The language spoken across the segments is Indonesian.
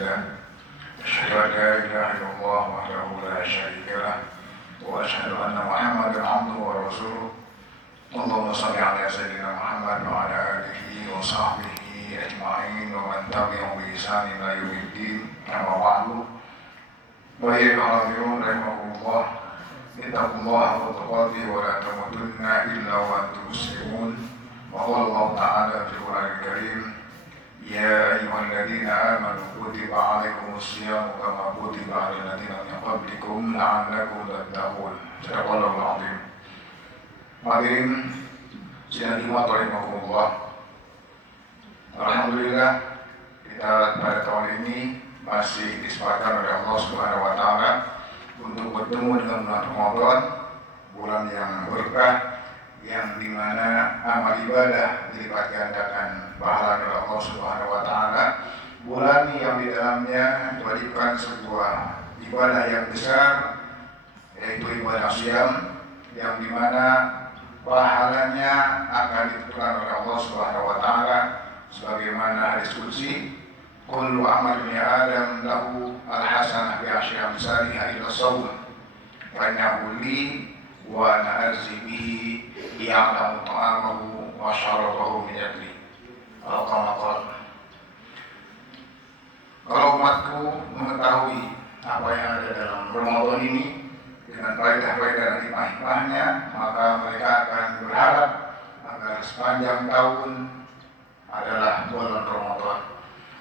الله أشهد أن لا إله إلا الله وحده لا شريك له وأشهد أن محمدا عبده ورسوله اللهم صل على سيدنا محمد وعلى آله وصحبه أجمعين ومن تبعهم بإحسان إلى يوم الدين أما بعد ويا حاضرون رحمكم الله اتقوا الله حق تقاته ولا تموتن إلا وأنتم مسلمون وقال الله تعالى في القرآن الكريم يا أيها الذين آمنوا كتب عليكم الصيام كما كتب على الذين من قبلكم لعلكم تتقون صدق الله العظيم. Hadirin sidang Jumat rahimakumullah. Alhamdulillah kita pada tahun ini masih disempatkan oleh Allah Subhanahu wa taala untuk bertemu dengan bulan Ramadan, bulan yang berkah yang dimana amal ibadah dilipat gandakan pahala oleh Allah Subhanahu wa taala, bulan yang di dalamnya diwajibkan sebuah ibadah yang besar yaitu ibadah syam yang dimana pahalanya akan ditentukan oleh Allah Subhanahu wa taala sebagaimana hadis qudsi kullu amal ibni adam lahu al-hasanah bi asyri amsalha illa shaum fa innahu li wa ana arzi bihi ya'lamu ta'amahu wa syarabahu min ajli. Kalau umatku mengetahui apa yang ada dalam Ramadan ini dengan faedah-faedah dan hikmah-hikmahnya, maka mereka akan berharap agar sepanjang tahun adalah bulan Ramadan.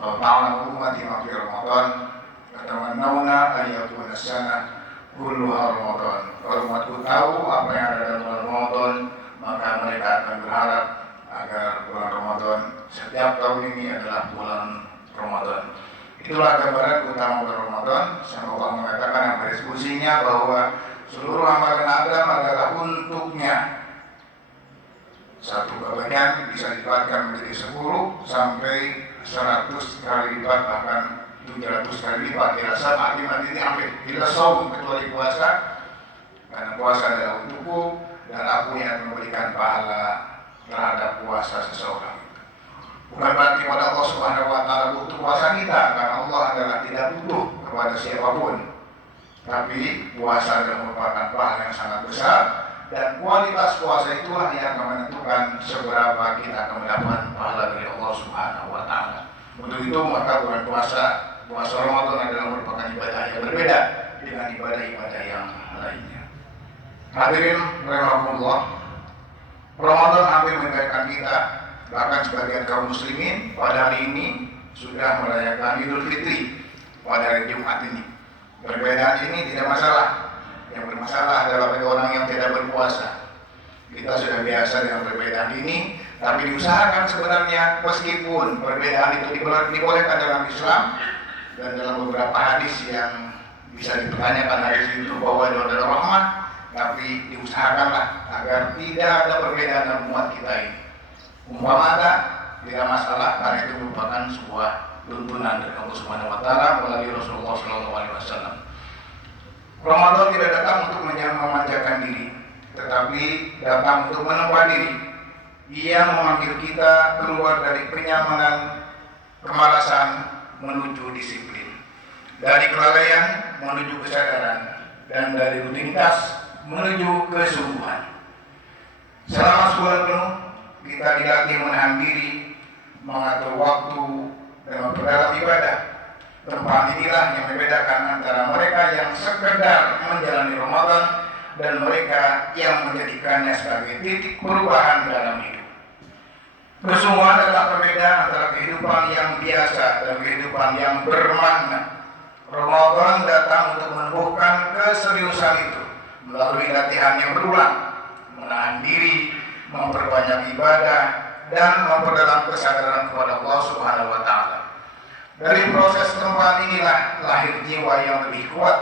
Ta'ala ummati ma fi Ramadan katamannawna ayyakuna as-sanah kulluha Ramadan. Kalau umatku tahu apa yang ada dalam bulan Ramadan, maka mereka akan berharap agar bulan Ramadan setiap tahun ini adalah bulan Ramadan. Itulah gambaran utama bulan Ramadan. Sama Allah mengatakan dalam diskusinya bahwa seluruh amalan Adam adalah untuknya. Satu kebaikan bisa dipatkan menjadi 10 sampai 100 kali lipat, bahkan 700 kali lipat. Dirasa arti ini hampir bila saum kecuali puasa, karena puasa adalah untukku dan aku yang memberikan pahala terhadap puasa seseorang. Bukan berarti pada Allah Subhanahu wa taala butuh puasa kita, karena Allah adalah tidak butuh kepada siapapun. Tapi puasa adalah merupakan pahala yang sangat besar dan kualitas puasa itulah yang akan menentukan seberapa kita akan mendapat pahala dari Allah Subhanahu wa taala. Untuk itu maka bulan puasa Ramadan adalah merupakan ibadah yang berbeda dengan ibadah-ibadah yang lainnya. Hadirin rahimakumullah, Ramadan hampir meninggalkan kita. Bahkan sebagian kaum muslimin pada hari ini sudah merayakan Idul Fitri pada hari Jumat ini. Perbedaan ini tidak masalah. Yang bermasalah adalah bagi orang yang tidak berpuasa. Kita sudah biasa dengan perbedaan ini, tapi diusahakan sebenarnya meskipun perbedaan itu dibolehkan dalam Islam dan dalam beberapa hadis yang bisa dipertanyakan hadis itu bahwa itu adalah rahmat, tapi diusahakanlah agar tidak ada perbedaan dalam umat kita ini. Umpama ada, tidak masalah, karena itu merupakan sebuah tuntunan dari Allah Subhanahu wa taala melalui Rasulullah sallallahu alaihi wasallam. Ramadan tidak datang untuk memanjakan diri, tetapi datang untuk menempa diri. Ia memanggil kita keluar dari kenyamanan, kemalasan menuju disiplin, dari kelalaian menuju kesadaran, dan dari rutinitas menuju kesungguhan. Selama sebulan penuh kita dilatih menahan diri, mengatur waktu, dan memperdalam ibadah. Tempat inilah yang membedakan antara mereka yang sekedar menjalani Ramadan dan mereka yang menjadikannya sebagai titik perubahan dalam hidup. Kesungguhan adalah perbedaan antara kehidupan yang biasa dan kehidupan yang bermakna. Ramadan datang untuk menumbuhkan keseriusan itu melalui latihan yang berulang, menahan diri, memperbanyak ibadah, dan memperdalam kesadaran kepada Allah Subhanahu wa taala. Dari proses tempat inilah lahir jiwa yang lebih kuat,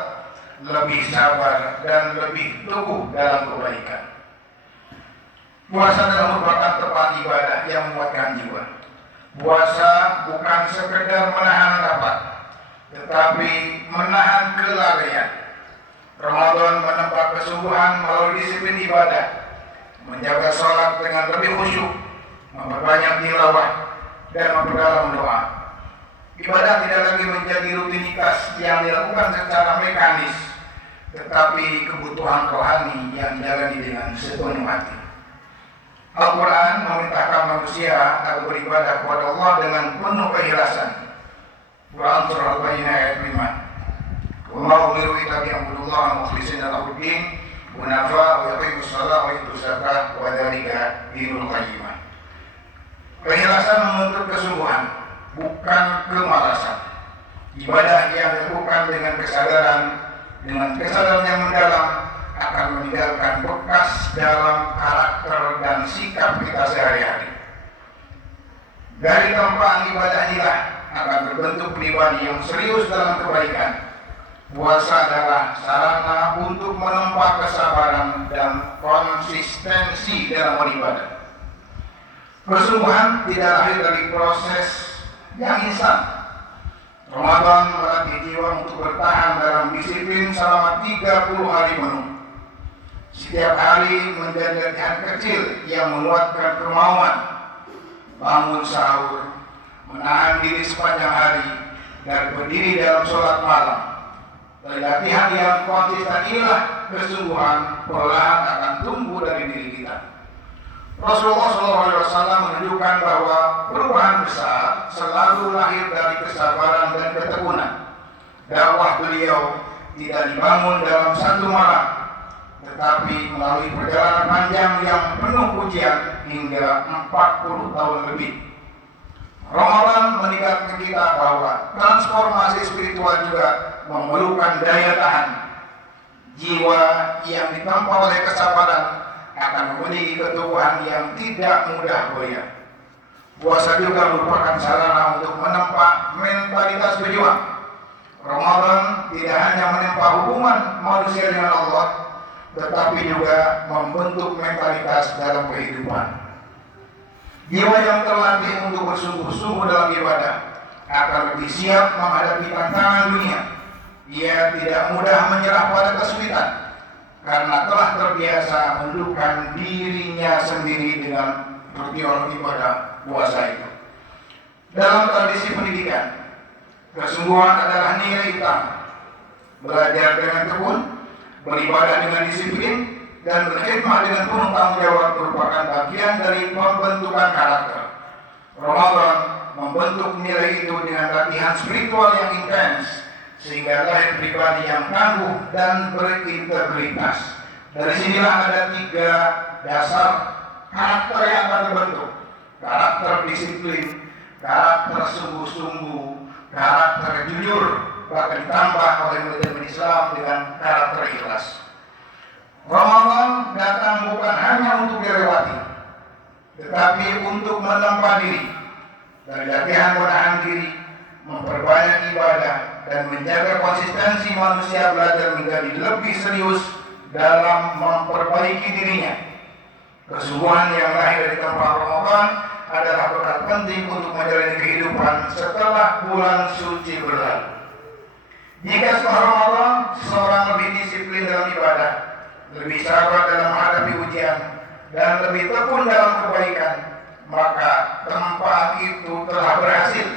lebih sabar, dan lebih teguh dalam kebaikan. Puasa adalah merupakan tempat ibadah yang menguatkan jiwa. Puasa bukan sekedar menahan lapar, tetapi menahan kelalaian. Ramadan menempa kesungguhan melalui disiplin ibadah, menjaga sholat dengan lebih khusyuk, memperbanyak tilawah, dan memperdalam doa. Ibadah tidak lagi menjadi rutinitas yang dilakukan secara mekanis, tetapi kebutuhan rohani yang dijalani dengan sepenuh hati. Al-Quran memerintahkan manusia agar beribadah kepada Allah dengan penuh keikhlasan. Quran surah Al-Bayyinah ayat 5. Wa ma umiru illa liya'budullaha mukhlishina lahu-d-din hunafa wa yuqimus shalah wa yutuz zakah wa dzalika dinul qayyimah. Keikhlasan menuntut kesungguhan, bukan kemalasan. Ibadah yang dilakukan dengan kesadaran yang mendalam akan meninggalkan bekas dalam karakter dan sikap kita sehari-hari. Dari tempat ibadah inilah akan terbentuk pribadi yang serius dalam kebaikan. Puasa adalah sarana untuk menempa kesabaran dan konsistensi dalam beribadah. Kesungguhan tidak lahir dari proses yang instan. Ramadan melatih jiwa untuk bertahan dalam disiplin selama 30 hari penuh. Setiap hari menjadi latihan kecil yang menguatkan kemauan. Bangun sahur, menahan diri sepanjang hari, dan berdiri dalam sholat malam. Dari latihan yang konsisten inilah kesungguhan perlahan akan tumbuh dari diri kita. Rasulullah SAW menunjukkan bahwa perubahan besar selalu lahir dari kesabaran dan ketekunan. Dakwah beliau tidak dibangun dalam satu malam, tetapi melalui perjalanan panjang yang penuh ujian hingga 40 tahun lebih. Ramadan mengingatkan kita bahwa transformasi spiritual juga memerlukan daya tahan. Jiwa yang ditempa oleh kesabaran akan memiliki keteguhan yang tidak mudah goyah. Puasa juga merupakan sarana untuk menempa mentalitas berjuang. Ramadan tidak hanya menempa hubungan manusia dengan Allah, tetapi juga membentuk mentalitas dalam kehidupan. Jiwa yang terlatih untuk bersungguh-sungguh dalam ibadah akan lebih siap menghadapi tantangan dunia. Ia tidak mudah menyerah pada kesulitan karena telah terbiasa mendukkan dirinya sendiri dengan ritual ibadah puasa itu. Dalam tradisi pendidikan, kesungguhan adalah nilai utama. Belajar dengan tekun, beribadah dengan disiplin, dan berkhidmat dengan penuh tanggung jawab merupakan bagian dari pembentukan karakter. Ramadan membentuk nilai itu dengan latihan spiritual yang intens, sehingga lahir pribadi yang tangguh dan berintegritas. Dari sinilah ada 3 dasar karakter yang akan terbentuk: karakter disiplin, karakter sungguh-sungguh, karakter jujur, bahkan ditambah oleh manajemen Islam dengan karakter ikhlas. Ramadan datang bukan hanya untuk dilewati, tetapi untuk menempa diri. Dari latihan menahan diri, memperbanyak ibadah, dan menjaga konsistensi, manusia belajar menjadi lebih serius dalam memperbaiki dirinya. Kesungguhan yang lahir dari tempat Ramadan adalah bekal penting untuk menjalani kehidupan setelah bulan suci berlalu. Jika setelah Ramadan seseorang lebih disiplin dalam ibadah, lebih sabar dalam menghadapi ujian, dan lebih tekun dalam kebaikan, maka tempat itu telah berhasil.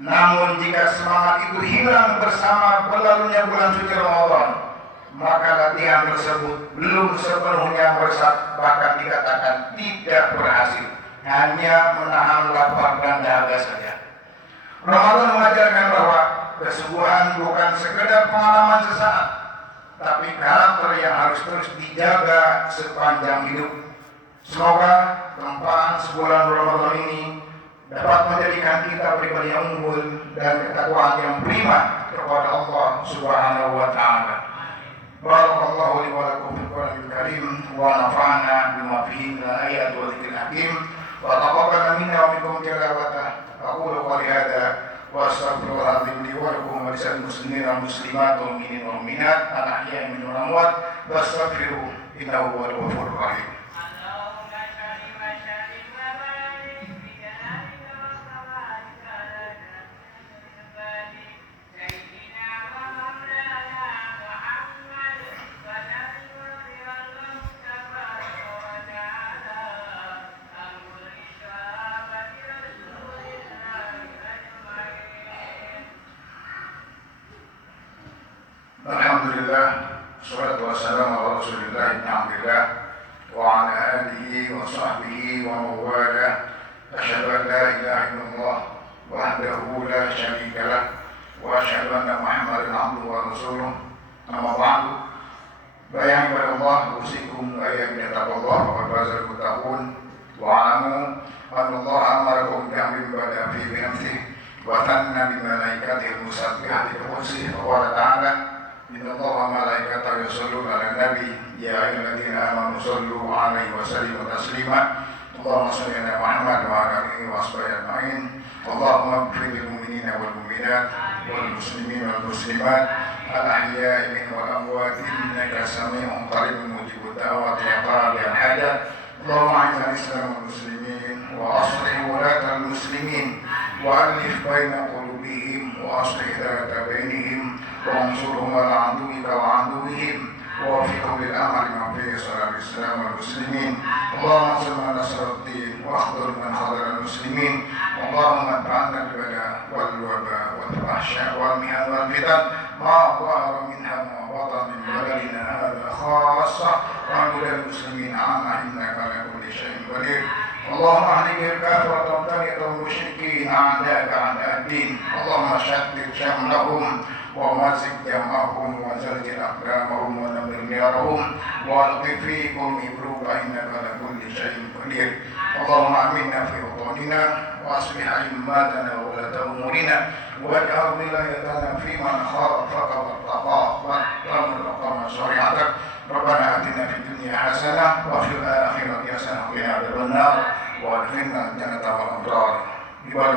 Namun jika semangat itu hilang bersama berlalunya bulan suci Ramadan, maka latihan tersebut belum sepenuhnya meresap, bahkan dikatakan tidak berhasil, hanya menahan lapar dan dahaga saja. Ramadan mengajarkan bahwa kesungguhan bukan sekedar pengalaman sesaat, tapi karakter yang harus terus dijaga sepanjang hidup. Semoga tempaan sebulan Ramadan ini dapat menjadikan kita pribadi yang unggul dan ketakwaan yang prima kepada Allah Subhanahu wa taala. Barakallahu li wa lakum fil Qur'anil Karim wa nafa'ana bima fihi min al-ayati wa dzikril hakim wa taqabbal minna wa minkum tilawata. Aqulu qawli hadza wa astaghfirullah li wa lakum wa lisal muslimin wal muslimat wal mu'minin wal mu'minat al-ahya'i minhum wal amwat wastaghfiruhu innahu huwal ghafurur rahim. Alhamdulillah, salatu wassalamu ala Rasulillah ibn Abdillah wa ala alihi wa sahbihi wa mawalah. Asyhadu an la ilaha illallah wahdahu la syarika lah wa asyhadu anna Muhammadan abduhu wa rasuluh. Amma ba'du. Bayang kepada Allah, usikum wa iyyakum bittaqwallah wa fazal muttaqun wa alamu anna Allah amarakum bi'amrin bada fi nafsihi wa thanna bi malaikatihi musabbihati bi qudsihi wa ta'ala inna Allaha wa malaikatahu yusholluna 'alan nabi ya ayyuhalladzina amanu shollu 'alaihi wa sallimu taslima. Allahumma shalli ala Muhammad wa ala alihi wa sahbihi ajma'in. Allahumma ighfir lil mu'minina wal mu'minat wal muslimina wal muslimat al ahya'i minhum wal amwat innaka sami'un qaribun mujibud da'wati ya qadiyal hajat. Allahumma a'izz al-islam wal muslimin wa aslih wulatal muslimin wa alif baina qulubihim wa aslih dhata bainihim wa ansurhum ala aduwwika wa aduwwihim wa waffiqhum lil amali ma fihi salahul islam wal muslimin. Allahumma salli ala nasruddin wa akhdhur man khadhara al muslimin. Allahumma adfa'na bil bala wal waba wal fahsya wal mihan wal fitan ma dhahara minha wa batan min baladina hadha khassa wa lil muslimin amma innaka ala kulli shay'in qadir. Allahumma ahdi al-kafara wa tariqa al-musyrikin a'daka 'ala ad-din. Allahumma shaddid shamlahum wa mazik jamahum wa zalzil aqdamahum wa nammir niyarahum wa alqi fi qulmi ibruka innaka ala kulli shay'in qadir. Allahumma aminna fi awtanina wa aslih a'immatana wa ulata umurina waj'al wilayatana fi man khafaka wattaqa wattaqa masyari'atak. Rabbana atina fid dunya hasanah wa fil akhirati hasanah wa qina adzabannar wa adkhilna al-jannata wal abrar.